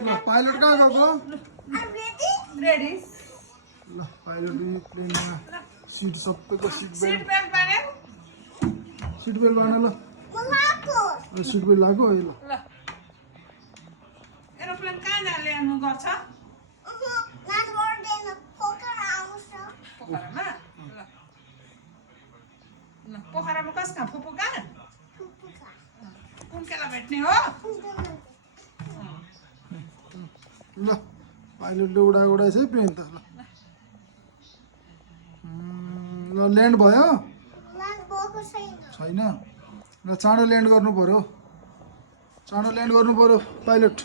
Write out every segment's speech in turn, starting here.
ल पाइलट कहाँ गएको रेडी ल पाइलट प्लेनमा सिट सबैको सिट सीट बेल्ट बेल्ट बान्यो सिट बेल्ट बान ल सिट बेल्ट लाग्यो है ल ल एरोप्लेन कहाँ ल्याउनु गर्छ पोखरामा ल ल पोखरामा कस कहाँ फुपू कहाँ कुन केला भेट्ने हो ल पाइलटले उडाएछ है प्लेन त ल ल्यान्ड भयो छैन ल चाँडो ल्यान्ड गर्नु पर्यो पाइलट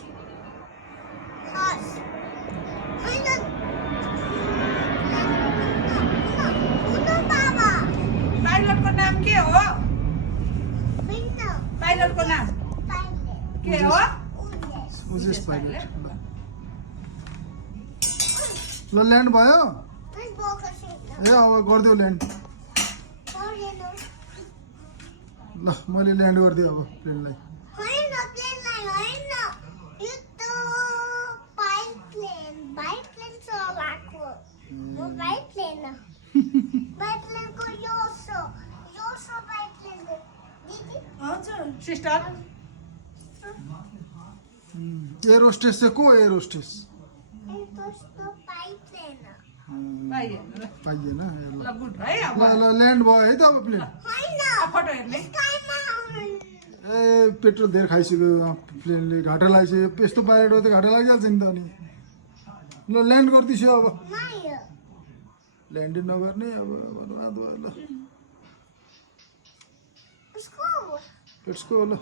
पाइलटको नाम के हो पाइलटको नाम के हो उजेस पाइलट ल ल्यान्ड भयो ए अब गरिदेऊ ल्यान्ड ल मैले ल्यान्ड गरिदिएँ अब प्लेनलाई सिस्टर एयर होस्टेस चाहिँ को एयर होस्टेस पाइएन ल पाइएन ल गुड है अब ल ल्यान्ड भयो है त अब प्लेन फोटो हेर्ने ए पेट्रोल धेरै खाइसक्यो प्लेनले घाटा लागिसक्यो यस्तो पाइलट हो त घाटा लागिहाल्छ नि त अनि ल ल्यान्ड गर्दैछु अब ल्यान्डै नगर्ने अब बर्बाद भयो ल लेट्स गो ल